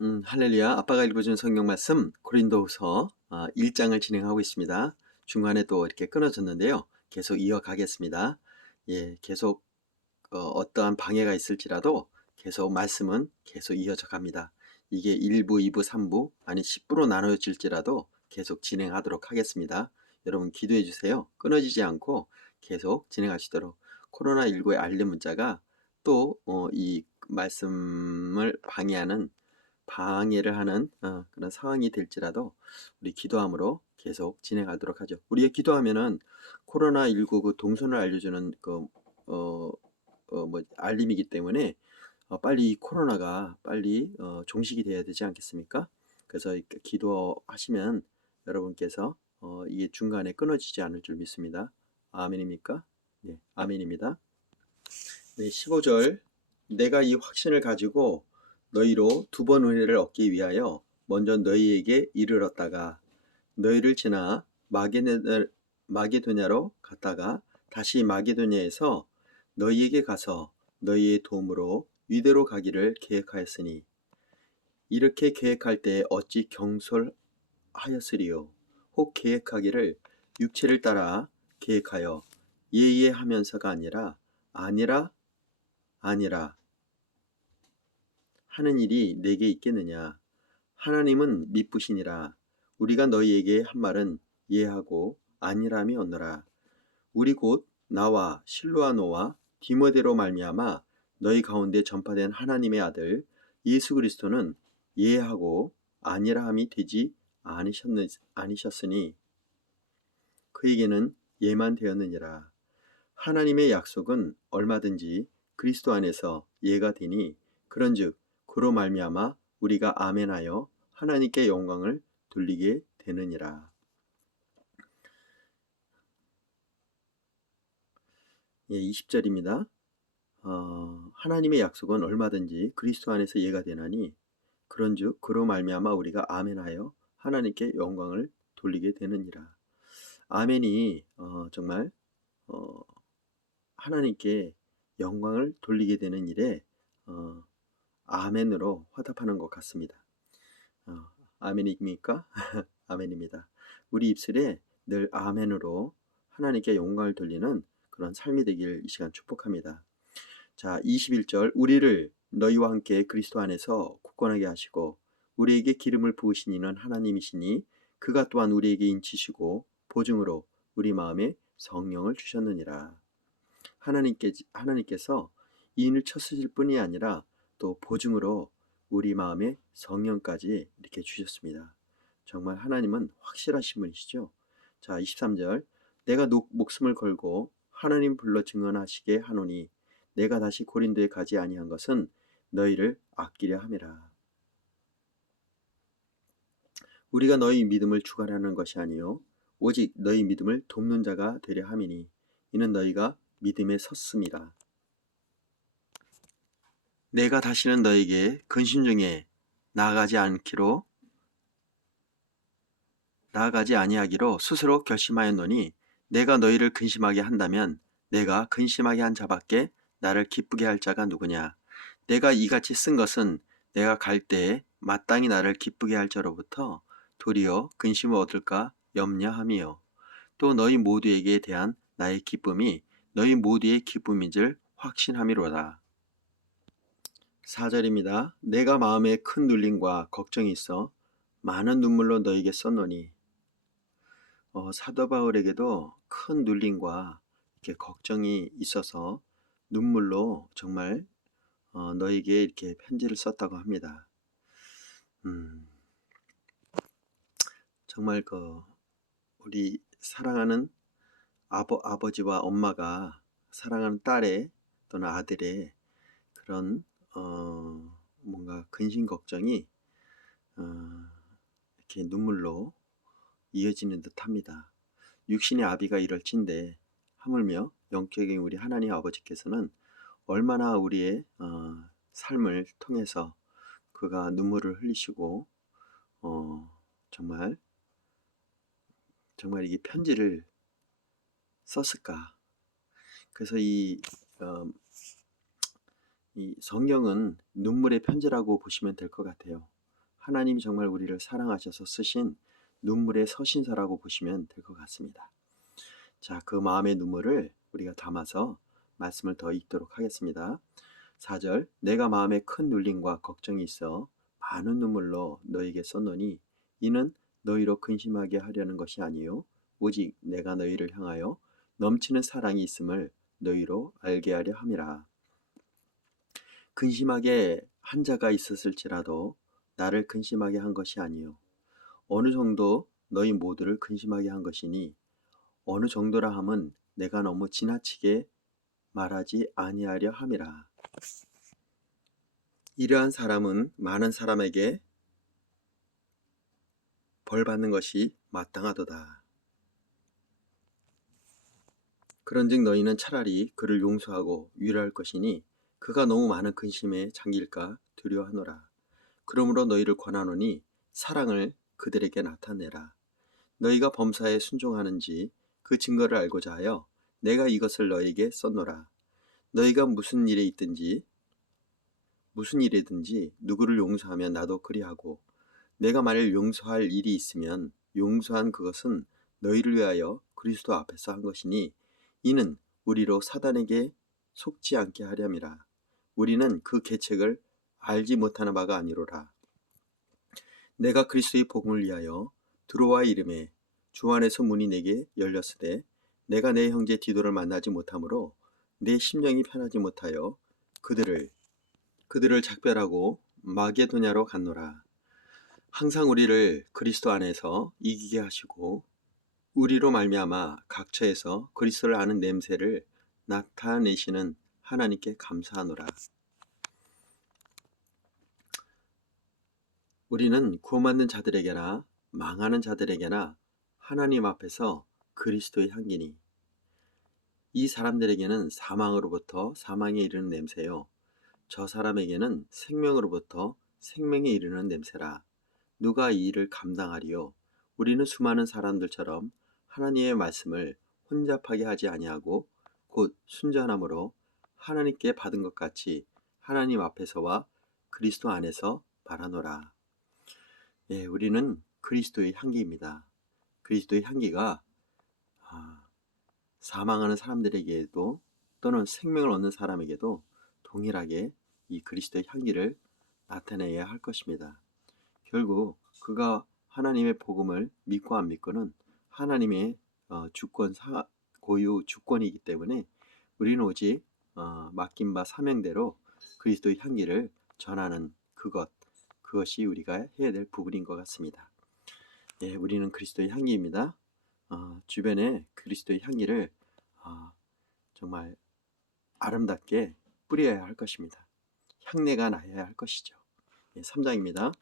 할렐루야. 아빠가 읽어준 성경 말씀 고린도후서 1장을 진행하고 있습니다. 중간에 또 이렇게 끊어졌는데요. 계속 이어가겠습니다. 예, 계속 어떠한 방해가 있을지라도 계속 말씀은 계속 이어져 갑니다. 이게 1부, 2부, 3부 아니 10부로 나눠질지라도 계속 진행하도록 하겠습니다. 여러분 기도해 주세요. 끊어지지 않고 계속 진행하시도록. 코로나19의 알림 문자가 또 이 말씀을 방해를 하는 그런 상황이 될지라도 우리 기도함으로 계속 진행하도록 하죠. 우리가 기도하면은 코로나19 그 동선을 알려주는 알림이기 때문에 빨리 이 코로나가 빨리 종식이 돼야 되지 않겠습니까? 그래서 이렇게 기도하시면 여러분께서 이게 중간에 끊어지지 않을 줄 믿습니다. 아멘입니까? 네, 아멘입니다. 네, 15절. 내가 이 확신을 가지고 너희로 두 번 은혜를 얻기 위하여 먼저 너희에게 이르렀다가 너희를 지나 마게도냐로 갔다가 다시 마게도냐에서 너희에게 가서 너희의 도움으로 유대로 가기를 계획하였으니 이렇게 계획할 때 어찌 경솔하였으리요. 혹 계획하기를 육체를 따라 계획하여 예예하면서가 아니라 하는 일이 내게 있겠느냐. 하나님은 미쁘시니라. 우리가 너희에게 한 말은 예하고 아니람이 없노라. 우리 곧 나와 실루아노와 디모데로 말미암아 너희 가운데 전파된 하나님의 아들 예수 그리스도는 예하고 아니라함이 되지 아니셨으니 그에게는 예만 되었느니라. 하나님의 약속은 얼마든지 그리스도 안에서 예가 되니 그런즉 그로 말미암아 우리가 아멘하여 하나님께 영광을 돌리게 되느니라. 예, 20절입니다. 하나님의 약속은 얼마든지 그리스도 안에서 예가 되나니 그런즉 그로 말미암아 우리가 아멘하여 하나님께 영광을 돌리게 되느니라. 아멘이 정말 하나님께 영광을 돌리게 되는 일에 아멘으로 화답하는 것 같습니다. 아멘입니까? 아멘입니다. 우리 입술에 늘 아멘으로 하나님께 영광을 돌리는 그런 삶이 되길 이 시간 축복합니다. 자, 21절. 우리를 너희와 함께 그리스도 안에서 굳건하게 하시고 우리에게 기름을 부으신 이는 하나님이시니 그가 또한 우리에게 인치시고 보증으로 우리 마음에 성령을 주셨느니라. 하나님께서 인을 쳤으실 뿐이 아니라 또 보증으로 우리 마음에 성령까지 이렇게 주셨습니다. 정말 하나님은 확실하신 분이시죠. 자, 23절. 내가 목숨을 걸고 하나님 불러 증언하시게 하노니 내가 다시 고린도에 가지 아니한 것은 너희를 아끼려 함이라. 우리가 너희 믿음을 주관하는 것이 아니요 오직 너희 믿음을 돕는 자가 되려 함이니 이는 너희가 믿음에 섰음이라. 내가 다시는 너에게 근심 중에 나아가지 아니하기로 스스로 결심하였노니 내가 너희를 근심하게 한다면 내가 근심하게 한 자밖에 나를 기쁘게 할 자가 누구냐. 내가 이같이 쓴 것은 내가 갈 때에 마땅히 나를 기쁘게 할 자로부터 도리어 근심을 얻을까 염려함이요. 또 너희 모두에게 대한 나의 기쁨이 너희 모두의 기쁨인 줄 확신함이로다. 4절입니다. 내가 마음에 큰 눌림과 걱정이 있어 많은 눈물로 너에게 썼노니 사도 바울에게도 큰 눌림과 이렇게 걱정이 있어서 눈물로 정말 너에게 이렇게 편지를 썼다고 합니다. 정말 우리 사랑하는 아버지와 엄마가 사랑하는 딸의 또는 아들의 그런 뭔가 근심 걱정이 이렇게 눈물로 이어지는 듯합니다. 육신의 아비가 이럴진데 하물며 영적인 우리 하나님 아버지께서는 얼마나 우리의 삶을 통해서 그가 눈물을 흘리시고 정말 이 편지를 썼을까. 그래서 이 성경은 눈물의 편지라고 보시면 될 것 같아요. 하나님이 정말 우리를 사랑하셔서 쓰신 눈물의 서신서라고 보시면 될 것 같습니다. 자, 그 마음의 눈물을 우리가 담아서 말씀을 더 읽도록 하겠습니다. 4절, 내가 마음에 큰 눌림과 걱정이 있어 많은 눈물로 너에게 썼노니 이는 너희로 근심하게 하려는 것이 아니요 오직 내가 너희를 향하여 넘치는 사랑이 있음을 너희로 알게 하려 함이라. 근심하게 한 자가 있었을지라도 나를 근심하게 한 것이 아니요 어느 정도 너희 모두를 근심하게 한 것이니 어느 정도라 함은 내가 너무 지나치게 말하지 아니하려 함이라. 이러한 사람은 많은 사람에게 벌 받는 것이 마땅하도다. 그런즉 너희는 차라리 그를 용서하고 위로할 것이니 그가 너무 많은 근심에 잠길까 두려워하노라. 그러므로 너희를 권하노니 사랑을 그들에게 나타내라. 너희가 범사에 순종하는지 그 증거를 알고자 하여 내가 이것을 너희에게 썼노라. 너희가 무슨 일이든지 누구를 용서하면 나도 그리하고 내가 만일 용서할 일이 있으면 용서한 그것은 너희를 위하여 그리스도 앞에서 한 것이니 이는 우리로 사단에게 속지 않게 하렴이라. 우리는 그 계책을 알지 못하는 바가 아니로라. 내가 그리스도의 복음을 위하여 두로와 이름에 주 안에서 문이 내게 열렸으되 내가 내 형제 디도를 만나지 못하므로 내 심령이 편하지 못하여 그들을 작별하고 마게도냐로 갔노라. 항상 우리를 그리스도 안에서 이기게 하시고 우리로 말미암아 각처에서 그리스도를 아는 냄새를 나타내시는 하나님께 감사하노라. 우리는 구원받는 자들에게나 망하는 자들에게나 하나님 앞에서 그리스도의 향기니 이 사람들에게는 사망으로부터 사망에 이르는 냄새요 저 사람에게는 생명으로부터 생명에 이르는 냄새라. 누가 이 일을 감당하리요? 우리는 수많은 사람들처럼 하나님의 말씀을 혼잡하게 하지 아니하고 곧 순전함으로 하나님께 받은 것 같이 하나님 앞에서와 그리스도 안에서 바라노라. 예, 우리는 그리스도의 향기입니다. 그리스도의 향기가 사망하는 사람들에게도 또는 생명을 얻는 사람에게도 동일하게 이 그리스도의 향기를 나타내야 할 것입니다. 결국 그가 하나님의 복음을 믿고 안 믿고는 하나님의 고유 주권이기 때문에 우리는 오직 맡긴 바 사명대로 그리스도의 향기를 전하는 그것이 우리가 해야 될 부분인 것 같습니다. 예, 우리는 그리스도의 향기입니다. 주변에 그리스도의 향기를 정말 아름답게 뿌려야 할 것입니다. 향내가 나야 할 것이죠. 3장입니다.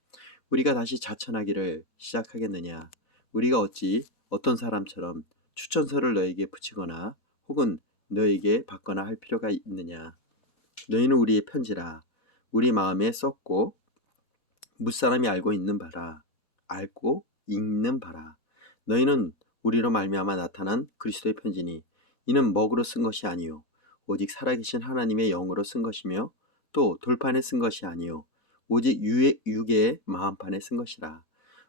우리가 다시 자천하기를 시작하겠느냐? 우리가 어찌 어떤 사람처럼 추천서를 너에게 붙이거나 혹은 너에게 받거나 할 필요가 있느냐? 너희는 우리의 편지라 우리 마음에 썼고 무사람이 알고 읽는 바라. 너희는 우리로 말미암아 나타난 그리스도의 편지니 이는 먹으로 쓴 것이 아니요 오직 살아계신 하나님의 영으로 쓴 것이며 또 돌판에 쓴 것이 아니요 오직 육의 마음판에 쓴 것이라.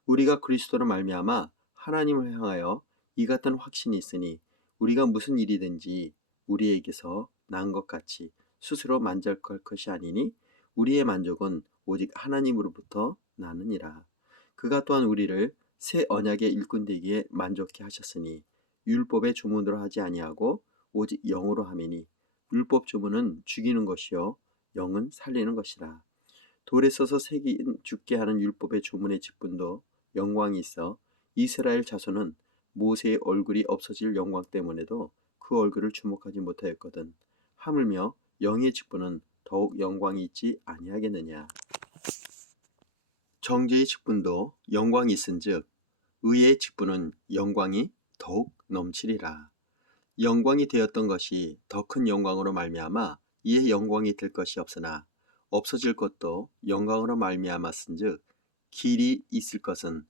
우리가 그리스도로 말미암아 하나님을 향하여 이 같은 확신이 있으니 우리가 무슨 일이든지 우리에게서 난 것 같이 스스로 만족할 것이 아니니 우리의 만족은 오직 하나님으로부터 나느니라. 그가 또한 우리를 새 언약의 일꾼 되기에 만족해 하셨으니 율법의 조문으로 하지 아니하고 오직 영으로 함이니 율법 조문은 죽이는 것이요 영은 살리는 것이라. 돌에 써서 새긴 죽게 하는 율법의 조문의 직분도 영광이 있어 이스라엘 자손은 모세의 얼굴이 없어질 영광 때문에도 그 얼굴을 주목하지 못하였거든. 하물며 영의 직분은 더욱 영광이 있지 아니하겠느냐. 정죄의 직분도 영광이 있은즉 의의 직분은 영광이 더욱 넘치리라. 영광이 되었던 것이 더 큰 영광으로 말미암아 이에 영광이 될 것이 없으나 없어질 것도 영광으로 말미암았은즉 길이 있을 것은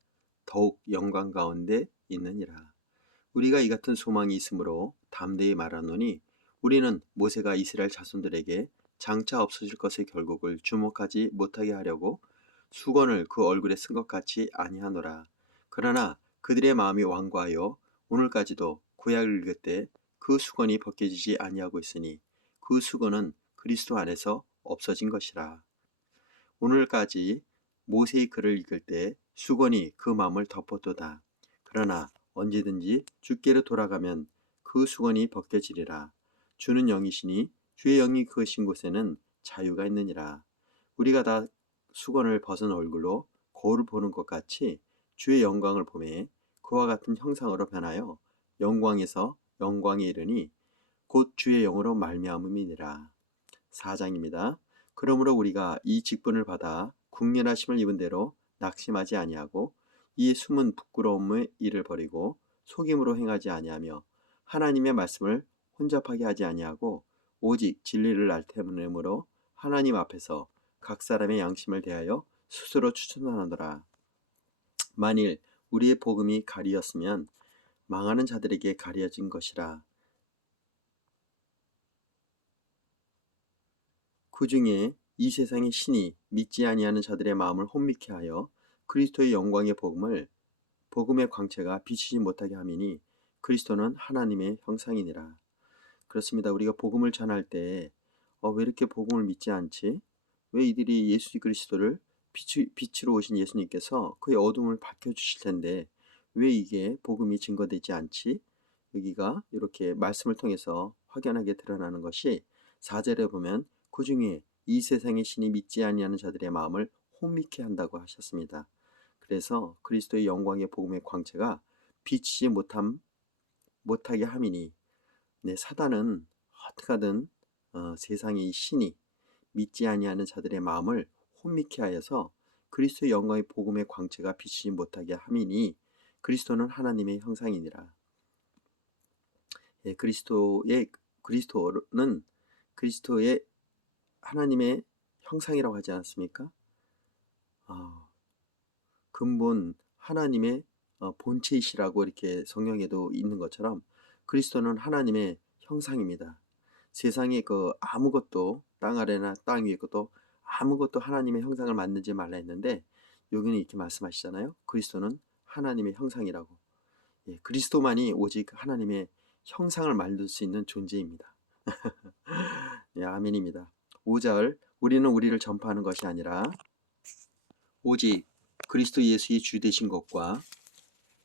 더욱 영광 가운데 있느니라. 우리가 이 같은 소망이 있으므로 담대히 말하노니 우리는 모세가 이스라엘 자손들에게 장차 없어질 것의 결국을 주목하지 못하게 하려고 수건을 그 얼굴에 쓴 것 같이 아니하노라. 그러나 그들의 마음이 완고하여 오늘까지도 구약을 읽을 때 그 수건이 벗겨지지 아니하고 있으니 그 수건은 그리스도 안에서 없어진 것이라. 오늘까지 모세의 글을 읽을 때 수건이 그 마음을 덮었도다. 그러나 언제든지 주께로 돌아가면 그 수건이 벗겨지리라. 주는 영이시니 주의 영이 그으신 곳에는 자유가 있느니라. 우리가 다 수건을 벗은 얼굴로 거울을 보는 것 같이 주의 영광을 보매 그와 같은 형상으로 변하여 영광에서 영광에 이르니 곧 주의 영으로 말미암음이니라. 4장입니다. 그러므로 우리가 이 직분을 받아 국련하심을 입은 대로 낙심하지 아니하고 이 숨은 부끄러움의 일을 버리고 속임으로 행하지 아니하며 하나님의 말씀을 혼잡하게 하지 아니하고 오직 진리를 나타내므로 하나님 앞에서 각 사람의 양심을 대하여 스스로 추천하노라. 만일 우리의 복음이 가리였으면 망하는 자들에게 가려진 것이라. 그 중에 이 세상의 신이 믿지 아니하는 자들의 마음을 혼미케 하여 그리스도의 영광의 복음의 광채가 비치지 못하게 함이니 그리스도는 하나님의 형상이니라. 그렇습니다. 우리가 복음을 전할 때 왜 이렇게 복음을 믿지 않지? 왜 이들이 예수 그리스도를 빛으로 오신 예수님께서 그의 어둠을 밝혀주실 텐데 왜 이게 복음이 증거되지 않지? 여기가 이렇게 말씀을 통해서 확연하게 드러나는 것이 4절에 보면 그 중에 이 세상의 신이 믿지 아니하는 자들의 마음을 혼미케 한다고 하셨습니다. 그래서 그리스도의 영광의 복음의 광채가 비치지 못하게 함이니 사단은 어떻게 하든 세상의 신이 믿지 아니하는 자들의 마음을 혼미케 하여서 그리스도의 영광의 복음의 광채가 비치지 못하게 함이니 그리스도는 하나님의 형상이니라. 그리스도는 그리스도의 하나님의 형상이라고 하지 않았습니까? 근본 하나님의 본체이시라고 이렇게 성경에도 있는 것처럼 그리스도는 하나님의 형상입니다. 세상에 아무것도 땅 아래나 땅 위에 것도 아무것도 하나님의 형상을 만들지 말라 했는데 여기는 이렇게 말씀하시잖아요. 그리스도는 하나님의 형상이라고. 그리스도만이 오직 하나님의 형상을 만들 수 있는 존재입니다. 아멘입니다. 5절 우리는 우리를 전파하는 것이 아니라 오직 그리스도 예수의 주 되신 것과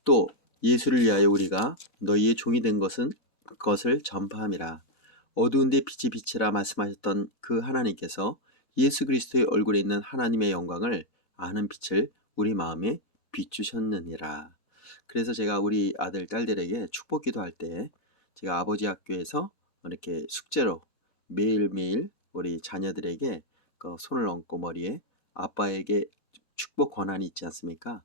또 예수를 위하여 우리가 너희의 종이 된 것을 전파함이라. 어두운데 빛이 비치라 말씀하셨던 그 하나님께서 예수 그리스도의 얼굴에 있는 하나님의 영광을 아는 빛을 우리 마음에 비추셨느니라. 그래서 제가 우리 아들 딸들에게 축복 기도할 때 제가 아버지 학교에서 이렇게 숙제로 매일매일 우리 자녀들에게 손을 얹고 머리에 아빠에게 축복 권한이 있지 않습니까?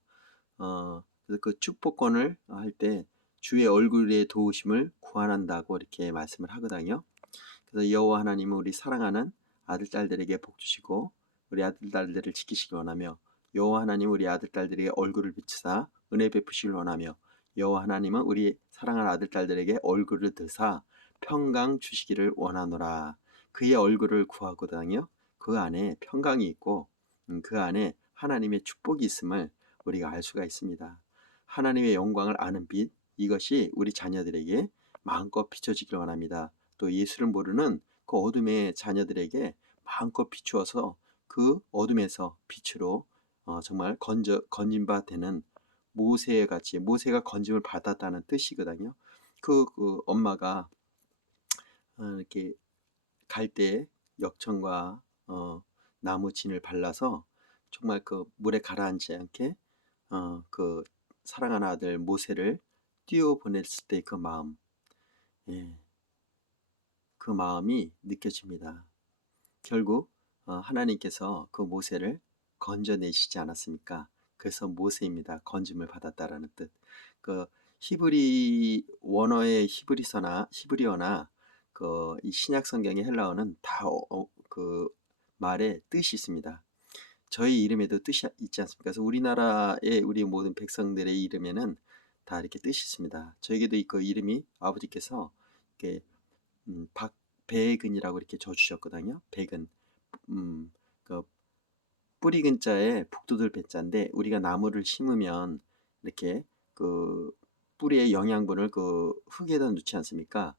그래서 그 축복권을 할 때 주의 얼굴에 도우심을 구한한다고 이렇게 말씀을 하거든요. 그래서 여호와 하나님은 우리 사랑하는 아들 딸들에게 복 주시고 우리 아들 딸들을 지키시기 원하며 여호와 하나님은 우리 아들 딸들에게 얼굴을 비추사 은혜 베푸시길 원하며 여호와 하나님은 우리 사랑하는 아들 딸들에게 얼굴을 드사 평강 주시기를 원하노라. 그의 얼굴을 구하거든요. 그 안에 평강이 있고 그 안에 하나님의 축복이 있음을 우리가 알 수가 있습니다. 하나님의 영광을 아는 빛, 이것이 우리 자녀들에게 마음껏 비춰지길 원합니다. 또 예수를 모르는 그 어둠의 자녀들에게 마음껏 비추어서 그 어둠에서 빛으로 정말 건진 바 되는 모세같이 모세가 건짐을 받았다는 뜻이거든요. 그 엄마가 이렇게 갈 때 역청과 나무 진을 발라서 정말 그 물에 가라앉지 않게 그 사랑하는 아들 모세를 띄워 보냈을 때 그 마음, 그 마음이 느껴집니다. 결국 하나님께서 그 모세를 건져내시지 않았습니까? 그래서 모세입니다. 건짐을 받았다라는 뜻. 그 히브리 원어의 히브리어나 이 신약 성경의 헬라어는 다 그 말에 뜻이 있습니다. 저희 이름에도 뜻이 있지 않습니까? 그래서 우리나라의 우리 모든 백성들의 이름에는 다 이렇게 뜻이 있습니다. 저에게도 그 이름이 아버지께서 이렇게 박배근이라고 이렇게 줘주셨거든요. 백은 그 뿌리 근자에 북두들 배자인데 우리가 나무를 심으면 이렇게 그 뿌리의 영양분을 그 흙에다 넣지 않습니까?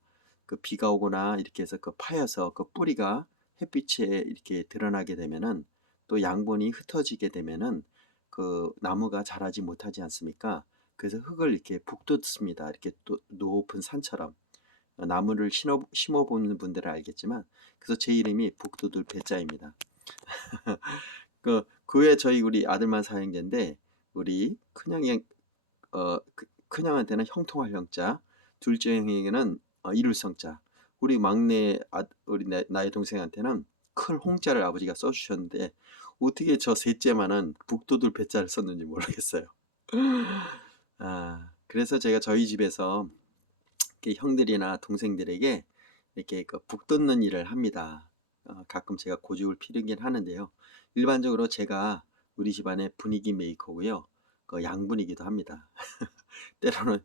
그 비가 오거나 이렇게 해서 그 파여서 그 뿌리가 햇빛에 이렇게 드러나게 되면은 또 양분이 흩어지게 되면은 그 나무가 자라지 못하지 않습니까? 그래서 흙을 이렇게 북돋습니다. 이렇게 또 높은 산처럼. 나무를 심어보는 분들은 알겠지만, 그래서 제 이름이 북두들 배자입니다. 그 외에 저희 우리 아들만 사형제인데, 우리 큰형이 큰형한테는 형통할 형자, 둘째 형에게는 이룰 성자, 우리 막내 우리 나의 동생한테는 클 홍자를 아버지가 써주셨는데 어떻게 저 셋째만은 북두들 배자를 썼는지 모르겠어요. 그래서 제가 저희 집에서 이렇게 형들이나 동생들에게 이렇게 그 북돋는 일을 합니다. 가끔 제가 고집을 피우긴 하는데요. 일반적으로 제가 우리 집안의 분위기 메이커고요. 그 양분이기도 합니다. 때로는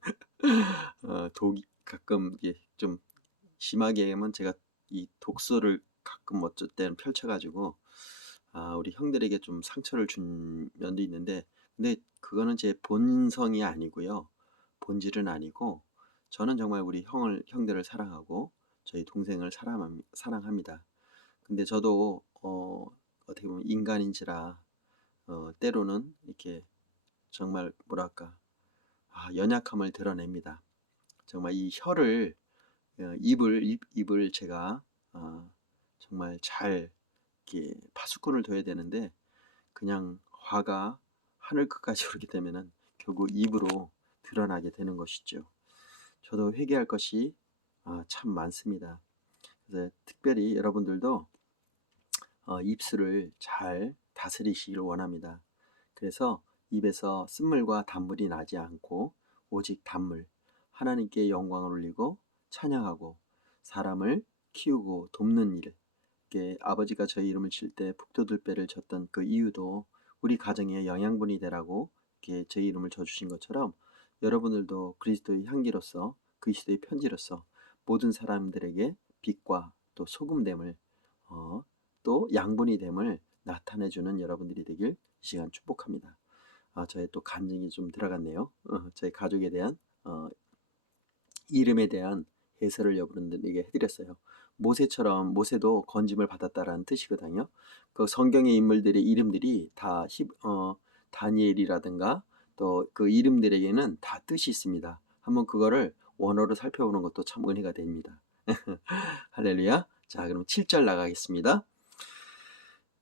독이 가끔 이게 좀 심하게 하면 제가 이 독소를 가끔 어쩔 때는 펼쳐가지고 우리 형들에게 좀 상처를 준 면도 있는데, 근데 그거는 제 본성이 아니고요. 본질은 아니고, 저는 정말 우리 형들을 사랑하고 저희 동생을 사랑합니다. 근데 저도 어떻게 보면 인간인지라 때로는 이렇게 정말 뭐랄까 연약함을 드러냅니다. 정말 이 혀를 입을 제가 정말 잘 이렇게 파수꾼을 둬야 되는데 그냥 화가 하늘 끝까지 오르게 되면은 결국 입으로 드러나게 되는 것이죠. 저도 회개할 것이 참 많습니다. 그래서 특별히 여러분들도 입술을 잘 다스리시길 원합니다. 그래서 입에서 쓴물과 단물이 나지 않고 오직 단물, 하나님께 영광을 올리고 찬양하고 사람을 키우고 돕는 일. 이렇게 아버지가 저희 이름을 칠 때 북돋을배를 쳤던 그 이유도 우리 가정에 영양분이 되라고 이렇게 저희 이름을 져주신 것처럼 여러분들도 그리스도의 향기로서 그리스도의 편지로서 모든 사람들에게 빛과 또 소금됨을 또 양분이 됨을 나타내주는 여러분들이 되길 이 시간 축복합니다. 저의 또 간증이 좀 들어갔네요. 저희 가족에 대한 이름에 대한 해설을 여러분들에게 해드렸어요. 모세도 건짐을 받았다라는 뜻이거든요. 그 성경의 인물들의 이름들이 다 다니엘이라든가 또 그 이름들에게는 다 뜻이 있습니다. 한번 그거를 원어로 살펴보는 것도 참 은혜가 됩니다. 할렐루야. 자, 그럼 7절 나가겠습니다.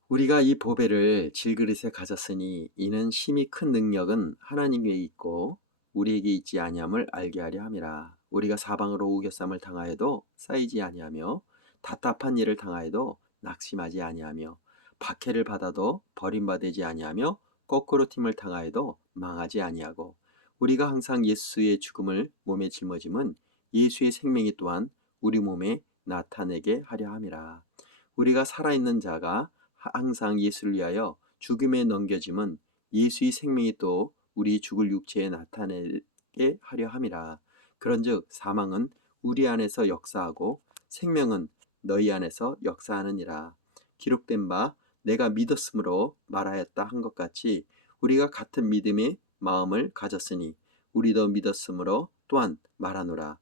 우리가 이 보배를 질그릇에 가졌으니 이는 심히 큰 능력은 하나님께 있고 우리에게 있지 아니함을 알게 하려 함이라. 우리가 사방으로 우겨쌈을 당하여도 쌓이지 아니하며 답답한 일을 당하여도 낙심하지 아니하며 박해를 받아도 버림받지 아니하며 거꾸로 팀을 당하여도 망하지 아니하고 우리가 항상 예수의 죽음을 몸에 짊어짐은 예수의 생명이 또한 우리 몸에 나타내게 하려 함이라. 우리가 살아있는 자가 항상 예수를 위하여 죽음에 넘겨짐은 예수의 생명이 또 우리 죽을 육체에 나타내게 하려 함이라. 그런즉 사망은 우리 안에서 역사하고 생명은 너희 안에서 역사하느니라. 기록된 바 내가 믿었으므로 말하였다 한 것 같이 우리가 같은 믿음의 마음을 가졌으니 우리도 믿었으므로 또한 말하노라.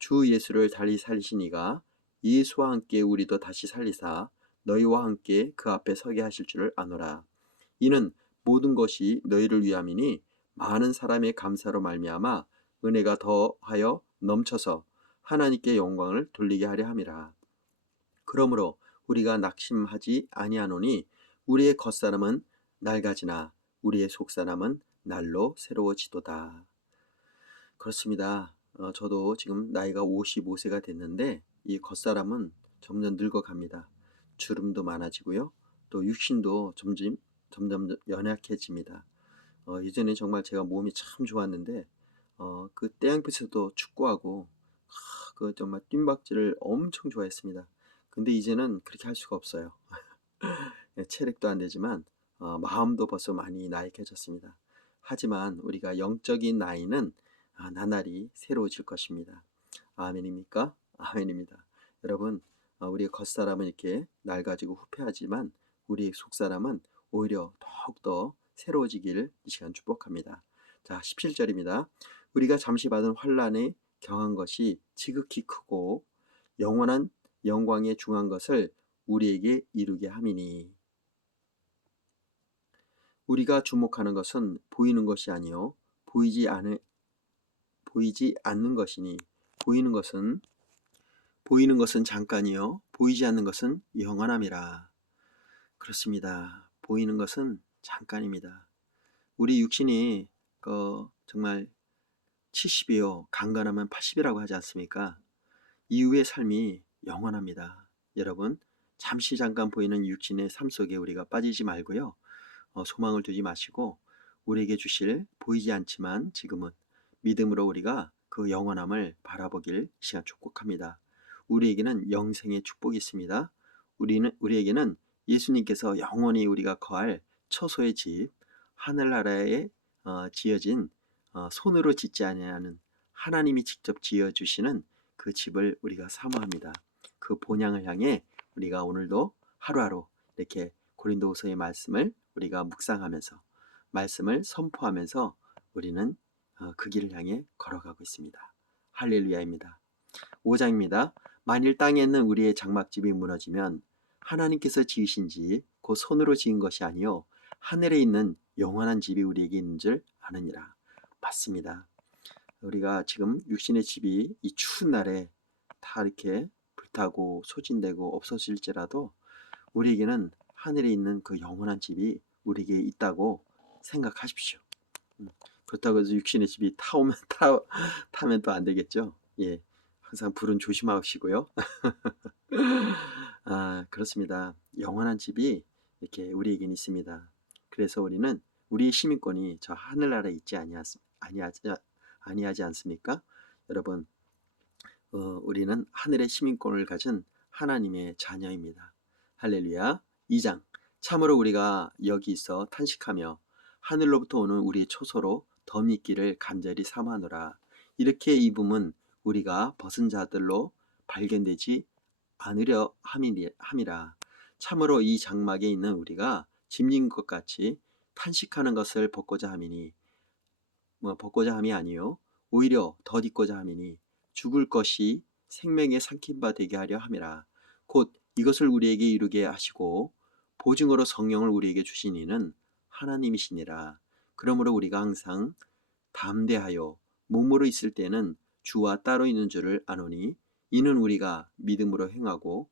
주 예수를 달리 살리시니가 예수와 함께 우리도 다시 살리사 너희와 함께 그 앞에 서게 하실 줄을 아노라. 이는 모든 것이 너희를 위함이니 많은 사람의 감사로 말미암아 은혜가 더하여 넘쳐서 하나님께 영광을 돌리게 하려 함이라. 그러므로 우리가 낙심하지 아니하노니 우리의 겉사람은 낡아지나 우리의 속사람은 날로 새로워지도다. 그렇습니다. 저도 지금 나이가 55세가 됐는데 이 겉사람은 점점 늙어갑니다. 주름도 많아지고요. 또 육신도 점점 연약해집니다. 이전에 정말 제가 몸이 참 좋았는데 그 태양빛에도 축구하고 그 정말 뜀박질을 엄청 좋아했습니다. 근데 이제는 그렇게 할 수가 없어요. 체력도 안 되지만 마음도 벌써 많이 나이해졌습니다. 하지만 우리가 영적인 나이는 나날이 새로워질 것입니다. 아멘입니까? 아멘입니다. 여러분, 우리의 겉사람은 이렇게 낡아지고 후패하지만 우리의 속사람은 오히려 더욱더 새로워지기를 이 시간 축복합니다. 자, 17절입니다. 우리가 잠시 받은 환난에 경한 것이 지극히 크고 영원한 영광에 중한 것을 우리에게 이루게 함이니. 우리가 주목하는 것은 보이는 것이 아니요 보이지 않는 것이니. 보이는 것은 잠깐이요 보이지 않는 것은 영원함이라. 그렇습니다. 보이는 것은 잠깐입니다. 우리 육신이 정말 70이요 강건하면 80이라고 하지 않습니까? 이후의 삶이 영원합니다. 여러분, 잠깐 보이는 육신의 삶 속에 우리가 빠지지 말고요. 소망을 두지 마시고 우리에게 주실 보이지 않지만 지금은 믿음으로 우리가 그 영원함을 바라보길 시간 축복합니다. 우리에게는 영생의 축복이 있습니다. 우리에게는 예수님께서 영원히 우리가 거할 처소의 집, 하늘나라에 지어진 손으로 짓지 아니하는 하나님이 직접 지어주시는 그 집을 우리가 사모합니다. 그 본향을 향해 우리가 오늘도 하루하루 이렇게 고린도후서의 말씀을 우리가 묵상하면서 말씀을 선포하면서 우리는 그 길을 향해 걸어가고 있습니다. 할렐루야입니다. 5장입니다. 만일 땅에 있는 우리의 장막집이 무너지면 하나님께서 지으신 집 곧 손으로 지은 것이 아니요 하늘에 있는 영원한 집이 우리에게 있는 줄 아느니라. 맞습니다. 우리가 지금 육신의 집이 이 추운 날에 다 이렇게 불타고 소진되고 없어질지라도 우리에게는 하늘에 있는 그 영원한 집이 우리에게 있다고 생각하십시오. 그렇다고 해서 육신의 집이 타면 또 안 되겠죠. 예, 항상 불은 조심하시고요. 그렇습니다. 영원한 집이 이렇게 우리에겐 있습니다. 그래서 우리는 우리의 시민권이 저 하늘나라에 있지 아니하지 않습니까? 여러분, 우리는 하늘의 시민권을 가진 하나님의 자녀입니다. 할렐루야. 2장. 참으로 우리가 여기 있어 탄식하며 하늘로부터 오는 우리의 초소로 덧입기를 간절히 사모하노라. 이렇게 입음은 우리가 벗은 자들로 발견되지 않으려 함이라. 참으로 이 장막에 있는 우리가 짐진 것 같이 탄식하는 것을 벗고자 함이니 벗고자 함이 아니요 오히려 덧입고자 함이니 죽을 것이 생명에 삼킨 바 되게 하려 함이라. 곧 이것을 우리에게 이루게 하시고 보증으로 성령을 우리에게 주신 이는 하나님이시니라. 그러므로 우리가 항상 담대하여 몸으로 있을 때는 주와 따로 있는 줄을 아노니 이는 우리가 믿음으로 행하고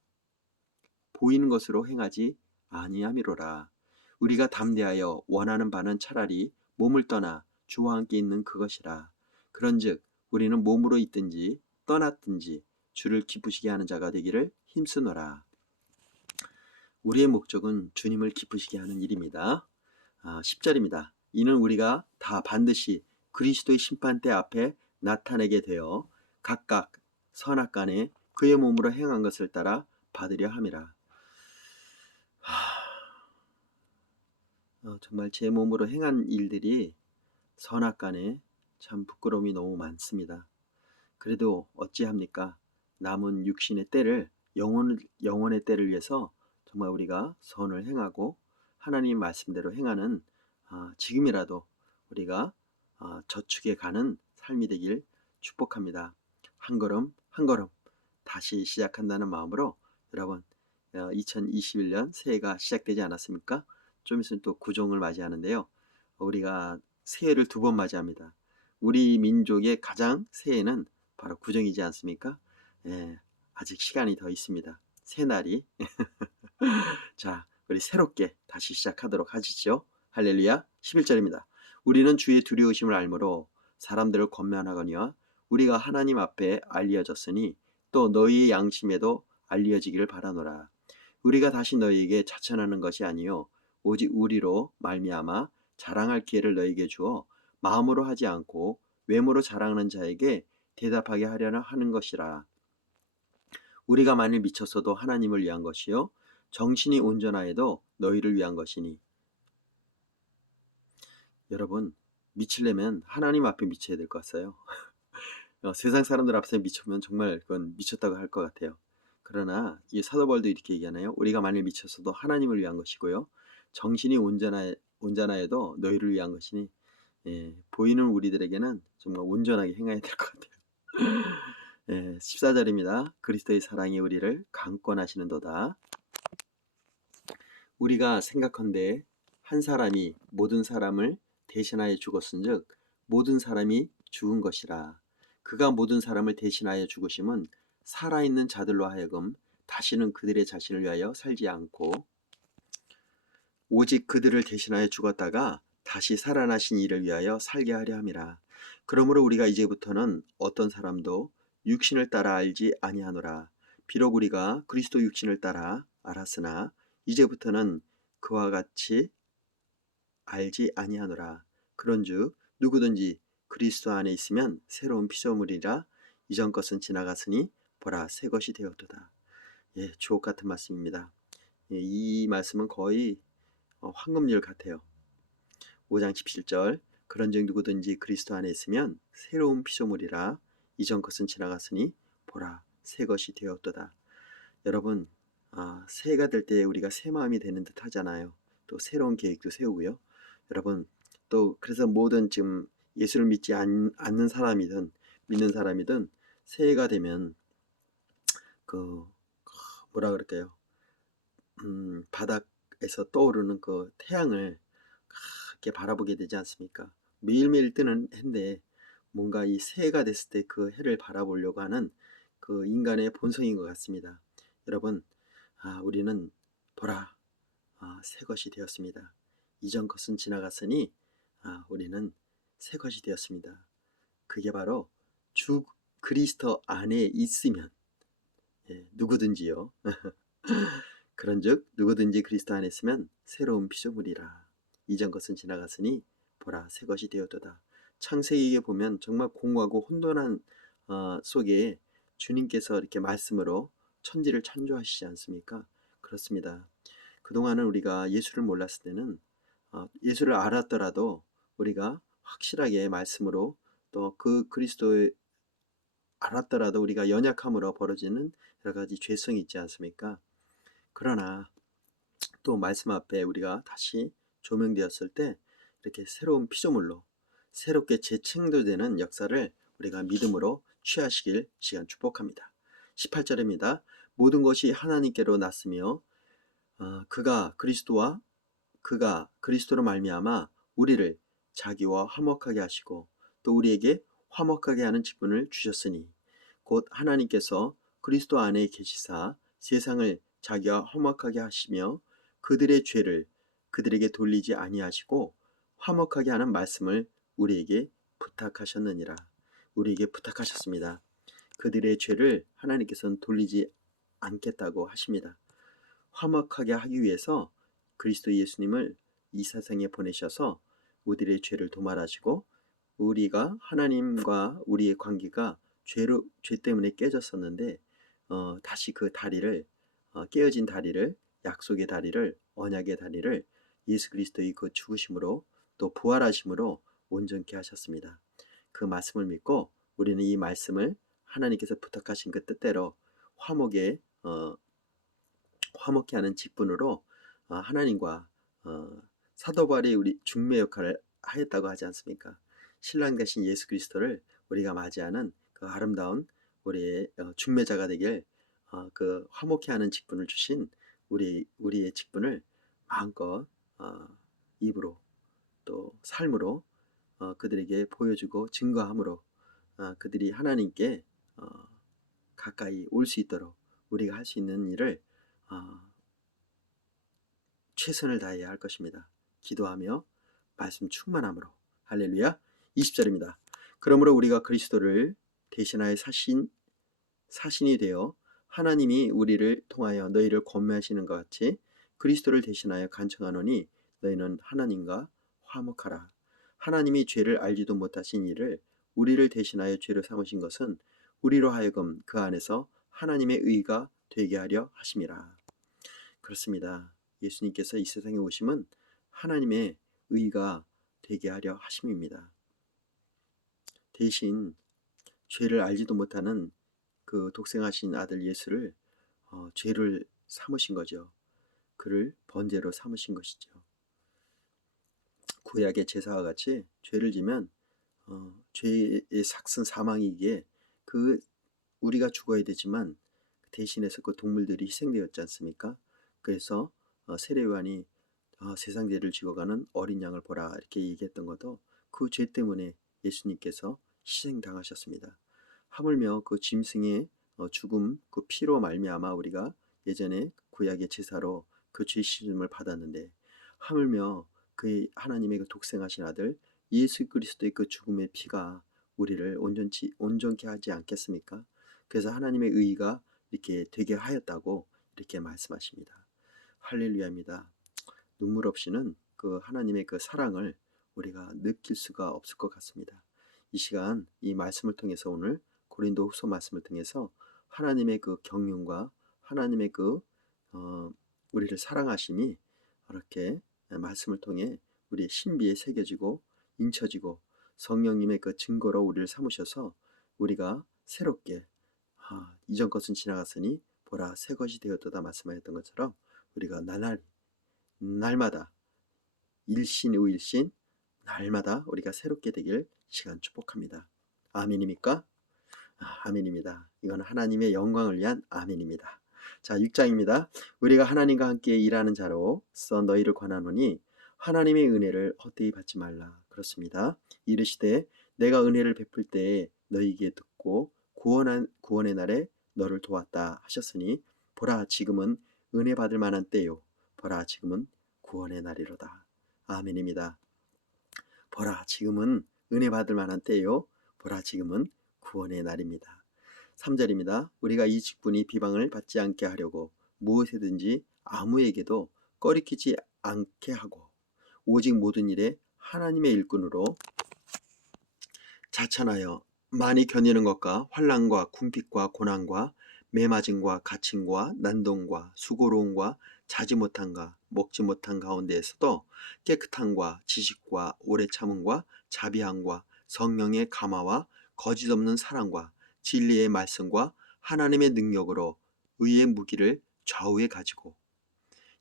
보이는 것으로 행하지 아니함이로라. 우리가 담대하여 원하는 바는 차라리 몸을 떠나 주와 함께 있는 그것이라. 그런즉 우리는 몸으로 있든지 떠났든지 주를 기쁘시게 하는 자가 되기를 힘쓰노라. 우리의 목적은 주님을 기쁘시게 하는 일입니다. 10절입니다. 이는 우리가 다 반드시 그리스도의 심판대 앞에 나타내게 되어 각각 선악간에 그의 몸으로 행한 것을 따라 받으려 함이라. 정말 제 몸으로 행한 일들이 선악간에 참 부끄러움이 너무 많습니다. 그래도 어찌합니까? 남은 육신의 때를 영혼의 때를 위해서 정말 우리가 선을 행하고 하나님 말씀대로 행하는 지금이라도 우리가 저축해 가는 삶이 되길 축복합니다. 한 걸음 한 걸음 다시 시작한다는 마음으로 여러분 2021년 새해가 시작되지 않았습니까? 좀 있으면 또 구종을 맞이하는데요. 우리가 새해를 2번 맞이합니다. 우리 민족의 가장 새해는 바로 구정이지 않습니까? 예, 아직 시간이 더 있습니다. 새날이. 자, 우리 새롭게 다시 시작하도록 하시죠. 할렐루야. 11절입니다. 우리는 주의 두려우심을 알므로 사람들을 권면하거니와 우리가 하나님 앞에 알려졌으니 또 너희의 양심에도 알려지기를 바라노라. 우리가 다시 너희에게 자천하는 것이 아니요 오직 우리로 말미암아 자랑할 기회를 너희에게 주어 마음으로 하지 않고 외모로 자랑하는 자에게 대답하게 하려는 하는 것이라. 우리가 만일 미쳤어도 하나님을 위한 것이요 정신이 온전하여도 너희를 위한 것이니. 여러분, 미치려면 하나님 앞에 미쳐야 될 것 같아요. 세상 사람들 앞에서 미치면 정말 그건 미쳤다고 할 것 같아요. 그러나 이 사도 바울도 이렇게 얘기하나요? 우리가 만일 미쳤어도 하나님을 위한 것이고요 정신이 온전하여도 너희를 위한 것이니 보이는 우리들에게는 정말 온전하게 행해야 될 것 같아요. 14절입니다. 그리스도의 사랑이 우리를 강권하시는도다. 우리가 생각컨대 한 사람이 모든 사람을 대신하여 죽었은즉 모든 사람이 죽은 것이라. 그가 모든 사람을 대신하여 죽으심은 살아있는 자들로 하여금 다시는 그들의 자신을 위하여 살지 않고 오직 그들을 대신하여 죽었다가 다시 살아나신 이를 위하여 살게 하려 함이라. 그러므로 우리가 이제부터는 어떤 사람도 육신을 따라 알지 아니하노라. 비록 우리가 그리스도 육신을 따라 알았으나 이제부터는 그와 같이 알지 아니하노라. 그런즉 누구든지 그리스도 안에 있으면 새로운 피조물이라. 이전 것은 지나갔으니 보라 새 것이 되었도다. 주옥 같은 말씀입니다. 이 말씀은 거의 황금률 같아요. 5장 17절 그런즉 누구든지 그리스도 안에 있으면 새로운 피조물이라. 이전 것은 지나갔으니 보라 새 것이 되었도다. 여러분 새해가 될 때 우리가 새 마음이 되는 듯 하잖아요. 또 새로운 계획도 세우고요. 여러분 또 그래서 모든 지금 예수를 믿지 않는 사람이든 믿는 사람이든 새해가 되면 그 뭐라 그럴까요? 바닥에서 떠오르는 그 태양을 이렇게 바라보게 되지 않습니까? 매일매일 뜨는 해인데 뭔가 이 새해가 됐을 때 그 해를 바라보려고 하는 그 인간의 본성인 것 같습니다. 여러분 우리는 보라 새 것이 되었습니다. 이전 것은 지나갔으니 우리는 새 것이 되었습니다. 그게 바로 주 그리스도 안에 있으면 누구든지요. 그런즉 누구든지 그리스도 안에 있으면 새로운 피조물이라. 이전 것은 지나갔으니 보라 새 것이 되었도다. 창세기에 보면 정말 공허하고 혼돈한 속에 주님께서 이렇게 말씀으로 천지를 창조하시지 않습니까? 그렇습니다. 그동안은 우리가 예수를 몰랐을 때는 예수를 알았더라도 우리가 확실하게 말씀으로 또 그 그리스도를 알았더라도 우리가 연약함으로 벌어지는 여러 가지 죄성이 있지 않습니까? 그러나 또 말씀 앞에 우리가 다시 조명되었을 때 이렇게 새로운 피조물로 새롭게 재창조되는 역사를 우리가 믿음으로 취하시길 시간 축복합니다. 18절입니다. 모든 것이 하나님께로 났으며 그가 그리스도로 말미암아 우리를 자기와 화목하게 하시고 또 우리에게 화목하게 하는 직분을 주셨으니 곧 하나님께서 그리스도 안에 계시사 세상을 자기와 화목하게 하시며 그들의 죄를 그들에게 돌리지 아니하시고 화목하게 하는 말씀을 우리에게 부탁하셨느니라. 우리에게 부탁하셨습니다. 그들의 죄를 하나님께서는 돌리지 않겠다고 하십니다. 화목하게 하기 위해서 그리스도 예수님을 이 세상에 보내셔서 우리의 죄를 도말하시고 우리가 하나님과 우리의 관계가 죄 때문에 깨졌었는데 다시 그 다리를 깨어진 다리를 약속의 다리를 언약의 다리를 예수 그리스도의 그 죽으심으로 또 부활하심으로 온전케 하셨습니다. 그 말씀을 믿고 우리는 이 말씀을 하나님께서 부탁하신 그 뜻대로 화목에 하는 직분으로 하나님과 사도 바울이 우리 중매 역할을 하였다고 하지 않습니까? 신랑 되신 예수 그리스도를 우리가 맞이하는 그 아름다운 우리의 중매자가 되길 그 화목케 하는 직분을 주신 우리의 직분을 마음껏 입으로 또 삶으로 그들에게 보여주고 증거함으로 그들이 하나님께 가까이 올 수 있도록 우리가 할 수 있는 일을 최선을 다해야 할 것입니다. 기도하며 말씀 충만함으로. 할렐루야. 20절입니다. 그러므로 우리가 그리스도를 대신하여 사신이 되어 하나님이 우리를 통하여 너희를 권면하시는 것 같이 그리스도를 대신하여 간청하노니 너희는 하나님과 화목하라. 하나님이 죄를 알지도 못하신 이를 우리를 대신하여 죄로 삼으신 것은 우리로 하여금 그 안에서 하나님의 의가 되게 하려 하심이라. 그렇습니다. 예수님께서 이 세상에 오심은 하나님의 의가 되게 하려 하심입니다. 대신 죄를 알지도 못하는 그 독생하신 아들 예수를 죄를 삼으신 거죠. 그를 번제로 삼으신 것이죠. 구약의 제사와 같이 죄를 지면 죄의 삭슨 사망이기에 그 우리가 죽어야 되지만 대신해서 그 동물들이 희생되었지 않습니까? 그래서 세례요한이 세상 죄를 지어가는 어린 양을 보라 이렇게 얘기했던 것도 그 죄 때문에 예수님께서 희생당하셨습니다. 하물며 그 짐승의 죽음 그 피로 말미암아 우리가 예전에 구약의 제사로 그 죄 씻음을 받았는데 하물며 그 하나님의 그 독생하신 아들 예수 그리스도의 그 죽음의 피가 우리를 온전케 하지 않겠습니까? 그래서 하나님의 의가 이렇게 되게 하였다고 이렇게 말씀하십니다. 할렐루야입니다. 눈물 없이는 그 하나님의 그 사랑을 우리가 느낄 수가 없을 것 같습니다. 이 시간 이 말씀을 통해서 오늘 고린도후서 말씀을 통해서 하나님의 그 경륜과 하나님의 그 우리를 사랑하심이 이렇게 말씀을 통해 우리의 신비에 새겨지고 인쳐지고 성령님의 그 증거로 우리를 삼으셔서 우리가 새롭게 이전 것은 지나갔으니 보라 새 것이 되었도다 말씀하였던 것처럼 우리가 날마다 일신 후 일신 날마다 우리가 새롭게 되길 시간 축복합니다. 아멘입니까? 아멘입니다. 이건 하나님의 영광을 위한 아멘입니다. 자, 6장입니다. 우리가 하나님과 함께 일하는 자로서 너희를 권하노니 하나님의 은혜를 헛되이 받지 말라. 그렇습니다. 이르시되 내가 은혜를 베풀 때에 너희에게 듣고 구원의 날에 너를 도왔다 하셨으니 보라 지금은 은혜 받을 만한 때요. 보라 지금은 구원의 날이로다. 아멘입니다. 보라 지금은 은혜 받을 만한 때요. 보라 지금은 구원의 날입니다. 3절입니다. 우리가 이 직분이 비방을 받지 않게 하려고 무엇이든지 아무에게도 꺼리키지 않게 하고 오직 모든 일에 하나님의 일꾼으로 자천하여 많이 견디는 것과 환난과 궁핍과 고난과 매맞음과 갇힘과 난동과 수고로움과 자지 못함과 먹지 못한 가운데에서도 깨끗함과 지식과 오래 참음과 자비함과 성령의 감화와 거짓 없는 사랑과 진리의 말씀과 하나님의 능력으로 의의 무기를 좌우에 가지고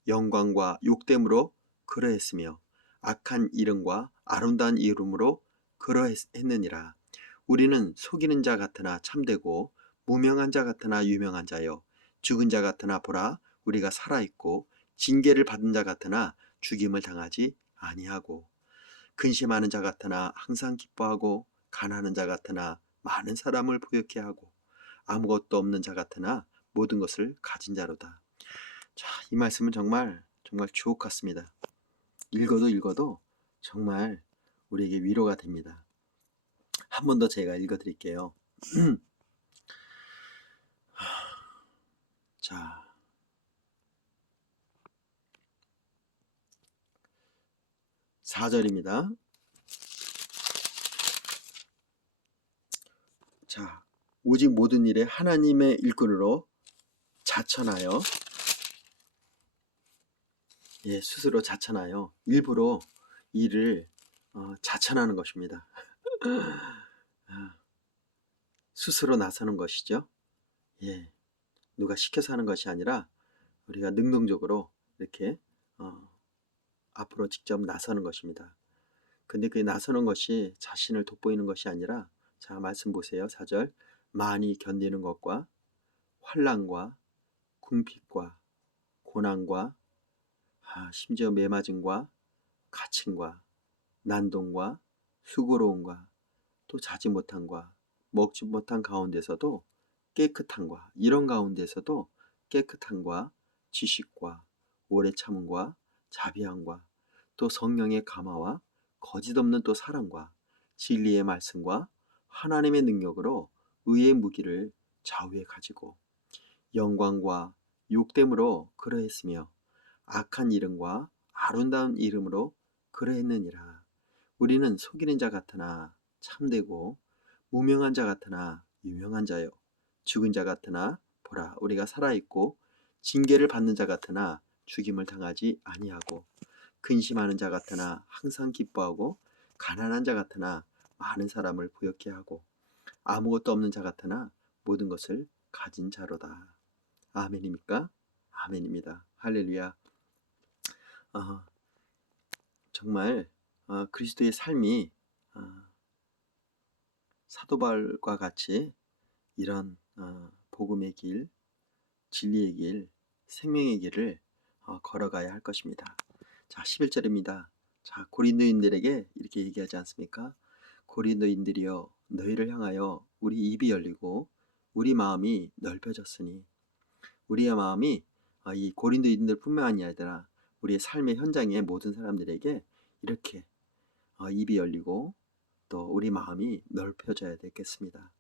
영광과 욕됨으로 그러했으며 악한 이름과 아름다운 이름으로 그러했느니라. 우리는 속이는 자 같으나 참되고 무명한 자 같으나 유명한 자여 죽은 자 같으나 보라 우리가 살아있고 징계를 받은 자 같으나 죽임을 당하지 아니하고 근심하는 자 같으나 항상 기뻐하고 가난한 자 같으나 많은 사람을 부욕케 하고 아무것도 없는 자 같으나 모든 것을 가진 자로다. 자, 이 말씀은 정말 주옥 같습니다. 읽어도 정말 우리에게 위로가 됩니다. 한 번 더 제가 읽어드릴게요. 자, 4절입니다. 자, 오직 모든 일에 하나님의 일꾼으로 자천하여 스스로 자천하여 일부러 일을 자천하는 것입니다. 스스로 나서는 것이죠. 누가 시켜서 하는 것이 아니라 우리가 능동적으로 이렇게 앞으로 직접 나서는 것입니다. 근데 그 나서는 것이 자신을 돋보이는 것이 아니라 자 말씀 보세요. 4절 많이 견디는 것과 환난과 궁핍과 고난과 심지어 매맞음과 갇힘과 난동과 수고로움과 또 자지 못함과 먹지 못한 가운데서도 깨끗함과 이런 가운데서도 깨끗함과 지식과 오래 참음과 자비함과 또 성령의 감화와 거짓 없는 또 사랑과 진리의 말씀과 하나님의 능력으로 의의 무기를 좌우에 가지고 영광과 욕됨으로 그러했으며 악한 이름과 아름다운 이름으로 그러했느니라. 우리는 속이는 자 같으나 참되고 무명한 자 같으나 유명한 자요 죽은 자 같으나 보라 우리가 살아있고 징계를 받는 자 같으나 죽임을 당하지 아니하고 근심하는 자 같으나 항상 기뻐하고 가난한 자 같으나 많은 사람을 부욕케 하고 아무것도 없는 자 같으나 모든 것을 가진 자로다. 아멘입니까? 아멘입니다. 할렐루야. 정말 그리스도의 삶이 사도 바울과 같이 이런 복음의 길, 진리의 길, 생명의 길을 걸어가야 할 것입니다. 자, 11절입니다. 자, 고린도인들에게 이렇게 얘기하지 않습니까? 고린도인들이여 너희를 향하여 우리 입이 열리고 우리 마음이 넓혀졌으니, 우리의 마음이 이 고린도인들 뿐만 아니라 우리의 삶의 현장의 모든 사람들에게 이렇게 입이 열리고 또 우리 마음이 넓혀져야 되겠습니다.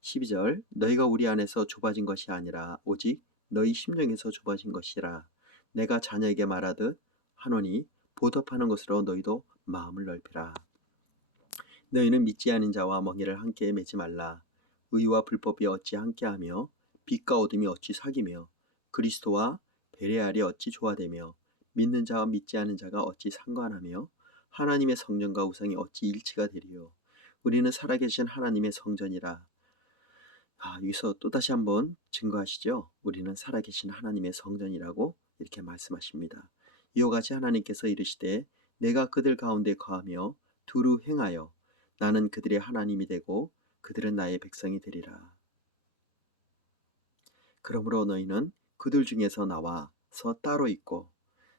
12절 너희가 우리 안에서 좁아진 것이 아니라 오직 너희 심령에서 좁아진 것이라. 내가 자녀에게 말하듯 하노니 보답하는 것으로 너희도 마음을 넓히라. 너희는 믿지 않은 자와 멍에를 함께 매지 말라. 의와 불법이 어찌 함께하며 빛과 어둠이 어찌 사귀며 그리스도와 베레알이 어찌 조화되며 믿는 자와 믿지 않은 자가 어찌 상관하며 하나님의 성전과 우상이 어찌 일치가 되리요. 우리는 살아계신 하나님의 성전이라. 여기서 또다시 한번 증거하시죠. 우리는 살아계신 하나님의 성전이라고 이렇게 말씀하십니다. 이와 같이 하나님께서 이르시되 내가 그들 가운데 거하며 두루 행하여 나는 그들의 하나님이 되고 그들은 나의 백성이 되리라. 그러므로 너희는 그들 중에서 나와서 따로 있고,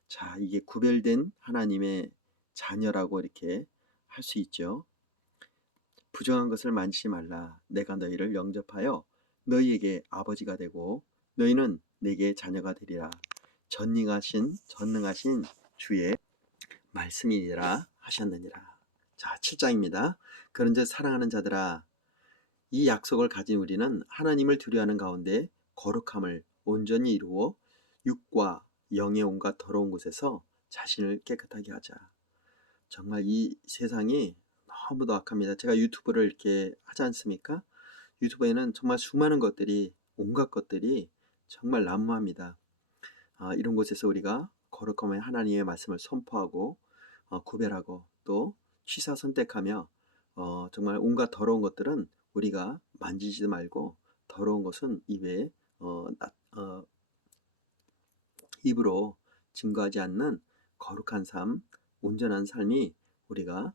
자, 이게 구별된 하나님의 자녀라고 이렇게 할 수 있죠. 부정한 것을 만지지 말라. 내가 너희를 영접하여 너희에게 아버지가 되고 너희는 내게 자녀가 되리라. 전능하신 주의 말씀이니라 하셨느니라. 자, 7장입니다. 그런즉 사랑하는 자들아, 이 약속을 가진 우리는 하나님을 두려워하는 가운데 거룩함을 온전히 이루어 육과 영의 온갖 더러운 곳에서 자신을 깨끗하게 하자. 정말 이 세상이 너무도 악합니다. 제가 유튜브를 이렇게 하지 않습니까? 유튜브에는 정말 수많은 것들이, 온갖 것들이 정말 난무합니다. 이런 곳에서 우리가 거룩함의 하나님의 말씀을 선포하고 구별하고 또 취사 선택하며 정말 온갖 더러운 것들은 우리가 만지지도 말고, 더러운 것은 입으로 증거하지 않는 거룩한 삶, 온전한 삶이 우리가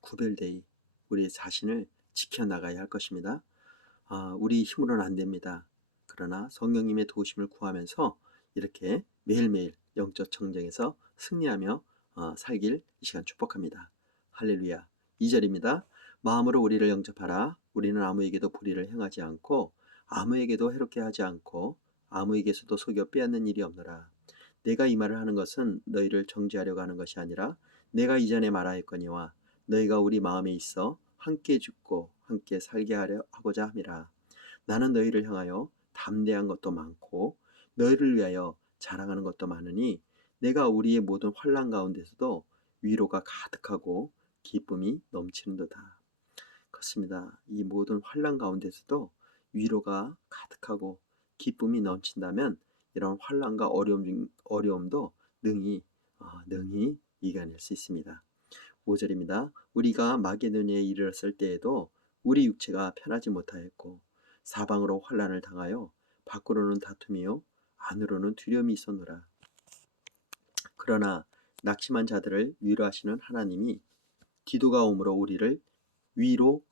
구별되이 우리 자신을 지켜나가야 할 것입니다. 우리 힘으로는 안 됩니다. 그러나 성령님의 도우심을 구하면서 이렇게 매일매일 영적 청정에서 승리하며 살길 이 시간 축복합니다. 할렐루야. 2절입니다. 마음으로 우리를 영접하라. 우리는 아무에게도 불의를 행하지 않고 아무에게도 해롭게 하지 않고 아무에게서도 속여 빼앗는 일이 없노라. 내가 이 말을 하는 것은 너희를 정죄하려고 하는 것이 아니라 내가 이전에 말하였거니와 너희가 우리 마음에 있어 함께 죽고 함께 살게 하고자 함이라. 나는 너희를 향하여 담대한 것도 많고 너희를 위하여 자랑하는 것도 많으니 내가 우리의 모든 환난 가운데서도 위로가 가득하고 기쁨이 넘치는도다. 그렇습니다. 이 모든 환난 가운데서도 위로가 가득하고 기쁨이 넘친다면 이런 환난과 어려움도 능히 이겨낼 수 있습니다. 5절입니다. 우리가 마게도니아에 이르렀을 때에도 우리 육체가 편하지 못하였고 사방으로 환난을 당하여 밖으로는 다툼이요 안으로는 두려움이 있었노라. 그러나 낙심한 자들을 위로하시는 하나님이 디도가 오므로 우리를 위로하셨으니,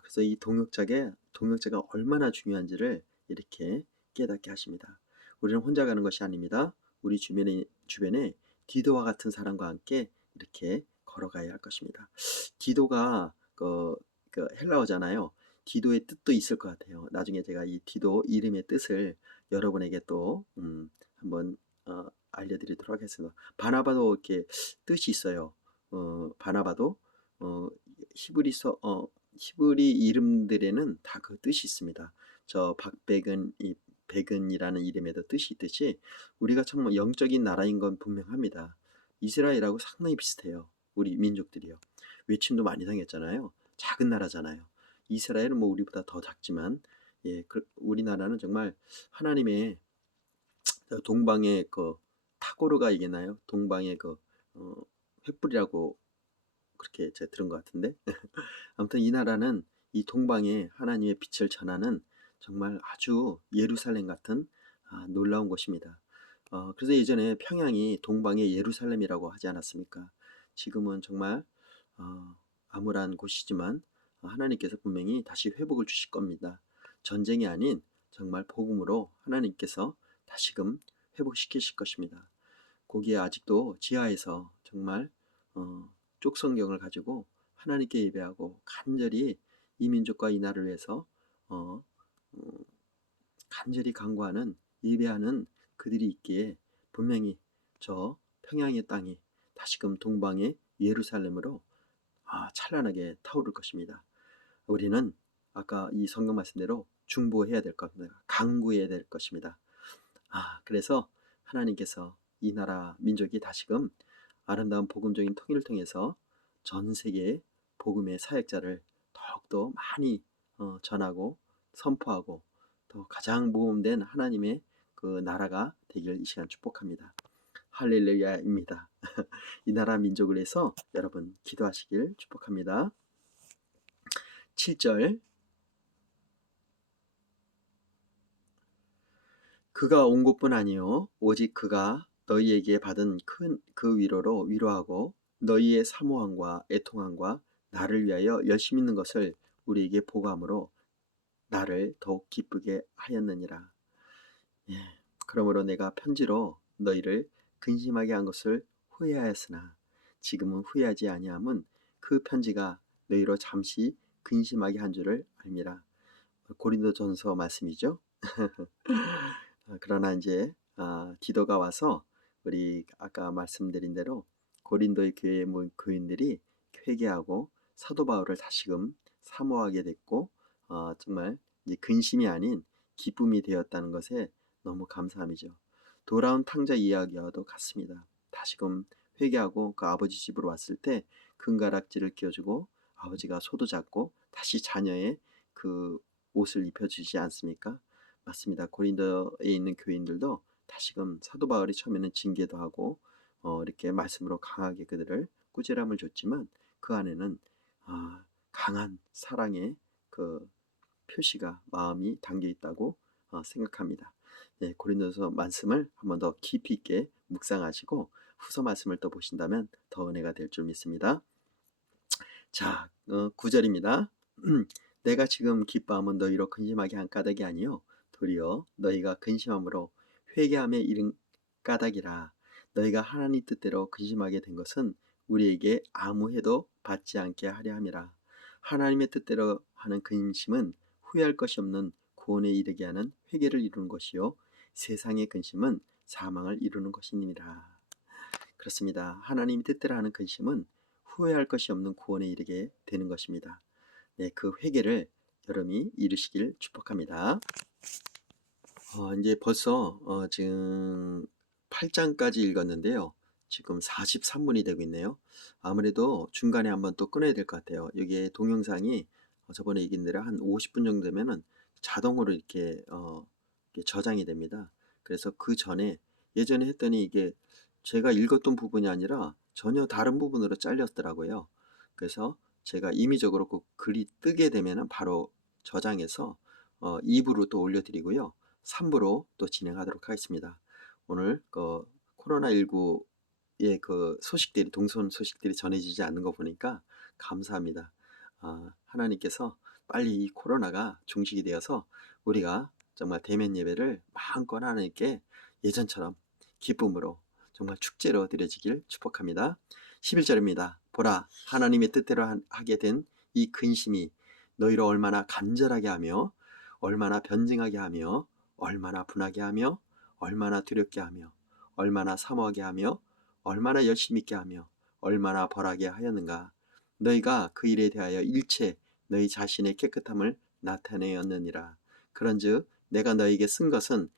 그래서 이 동역자가 얼마나 중요한지를 이렇게 깨닫게 하십니다. 우리는 혼자 가는 것이 아닙니다. 우리 주변에 디도와 같은 사람과 함께 이렇게 걸어가야 할 것입니다. 디도가 그 헬라어잖아요. 디도의 뜻도 있을 것 같아요. 나중에 제가 이 디도 이름의 뜻을 여러분에게 또 한번 알려드리도록 하겠습니다. 바나바도 이렇게 뜻이 있어요. 바나바도 히브리 이름들에는 다 그 뜻이 있습니다. 저 백은이라는 이름에도 뜻이 있듯이 우리가 정말 영적인 나라인 건 분명합니다. 이스라엘하고 상당히 비슷해요. 우리 민족들이요. 외침도 많이 당했잖아요. 작은 나라잖아요. 이스라엘은 뭐 우리보다 더 작지만, 우리나라는 정말 하나님의 동방의 그 타고르가 이기나요? 동방의 그 횃불이라고 그렇게 제가 들은 것 같은데 아무튼 이 나라는 이 동방에 하나님의 빛을 전하는 정말 아주 예루살렘 같은 놀라운 곳입니다. 그래서 예전에 평양이 동방의 예루살렘이라고 하지 않았습니까? 지금은 정말 어, 암울한 곳이지만 하나님께서 분명히 다시 회복을 주실 겁니다. 전쟁이 아닌 정말 복음으로 하나님께서 다시금 회복시키실 것입니다. 거기에 아직도 지하에서 정말 쪽성경을 가지고 하나님께 예배하고 간절히 이 민족과 이 나라를 위해서 어, 어, 간절히 간구하는 예배하는 그들이 있기에 분명히 저 평양의 땅이 다시금 동방의 예루살렘으로 찬란하게 타오를 것입니다. 우리는 아까 이 성경 말씀대로 중보해야 될 겁니다. 강구해야 될 것입니다. 그래서 하나님께서 이 나라 민족이 다시금 아름다운 복음적인 통일을 통해서 전 세계의 복음의 사역자를 더욱더 많이 전하고 선포하고 더 가장 모험된 하나님의 그 나라가 되길 이 시간 축복합니다. 할렐루야입니다. 이 나라 민족을 위해서 여러분 기도하시길 축복합니다. 7절 그가 온 것뿐 아니요 오직 그가 너희에게 받은 큰 그 위로로 위로하고 너희의 사모함과 애통함과 나를 위하여 열심 있는 것을 우리에게 보고함으로 나를 더욱 기쁘게 하였느니라. 예, 그러므로 내가 편지로 너희를 근심하게 한 것을 후회하였으나 지금은 후회하지 아니함은 그 편지가 너희로 잠시 근심하게 한 줄을 알미라. 고린도전서 말씀이죠. 그러나 이제 디도가 와서 우리 아까 말씀드린 대로 고린도의 교회 교인들이 회개하고 사도 바울을 다시금 사모하게 됐고 정말 이제 근심이 아닌 기쁨이 되었다는 것에 너무 감사함이죠. 돌아온 탕자 이야기와도 같습니다. 다시금 회개하고 그 아버지 집으로 왔을 때 금가락지를 끼워주고 아버지가 소도 잡고 다시 자녀의 그 옷을 입혀주지 않습니까? 맞습니다. 고린도에 있는 교인들도 다시금 사도 바울이 처음에는 징계도 하고 이렇게 말씀으로 강하게 그들을 꾸지람을 줬지만 그 안에는 강한 사랑의 그 표시가 마음이 담겨 있다고 생각합니다. 네, 고린도서 말씀을 한 번 더 깊이 있게 묵상하시고 후서 말씀을 또 보신다면 더 은혜가 될 줄 믿습니다. 자, 9절입니다. 내가 지금 기뻐함은 너희로 근심하게 한 까닭이 아니요 도리어 너희가 근심함으로 회개함에 이른 까닭이라. 너희가 하나님 뜻대로 근심하게 된 것은 우리에게 아무 해도 받지 않게 하려 함이라. 하나님의 뜻대로 하는 근심은 후회할 것이 없는 구원에 이르게 하는 회개를 이루는 것이요 세상의 근심은 사망을 이루는 것이니라. 그렇습니다. 하나님 뜻대로 하는 근심은 후회할 것이 없는 구원에 이르게 되는 것입니다. 네, 그 회개를 여러분이 이루시길 축복합니다. 이제 벌써 지금 8장까지 읽었는데요. 지금 43분이 되고 있네요. 아무래도 중간에 한번 또 끊어야 될 것 같아요. 여기에 동영상이 저번에 얘기한 대로 한 50분 정도 되면은 자동으로 이렇게 저장이 됩니다. 그래서 그 전에 예전에 했더니 이게 제가 읽었던 부분이 아니라 전혀 다른 부분으로 잘렸더라고요. 그래서 제가 임의적으로 그 글이 뜨게 되면은 바로 저장해서 2부로 또 올려드리고요. 3부로 또 진행하도록 하겠습니다. 오늘 그 코로나19의 그 소식들이 동선 소식들이 전해지지 않는 거 보니까 감사합니다. 하나님께서 빨리 이 코로나가 종식이 되어서 우리가 정말 대면 예배를 마음껏 하나님께 예전처럼 기쁨으로 정말 축제로 드려지길 축복합니다. 11절입니다. 보라 하나님의 뜻대로 하게 된 이 근심이 너희를 얼마나 간절하게 하며 얼마나 변증하게 하며 얼마나 분하게 하며 얼마나 두렵게 하며 얼마나 사모하게 하며 얼마나 열심히 있게 하며 얼마나 벌하게 하였는가. 너희가 그 일에 대하여 일체 너희 자신의 깨끗함을 나타내었느니라. 그런즉 내가 너희에게 쓴 것은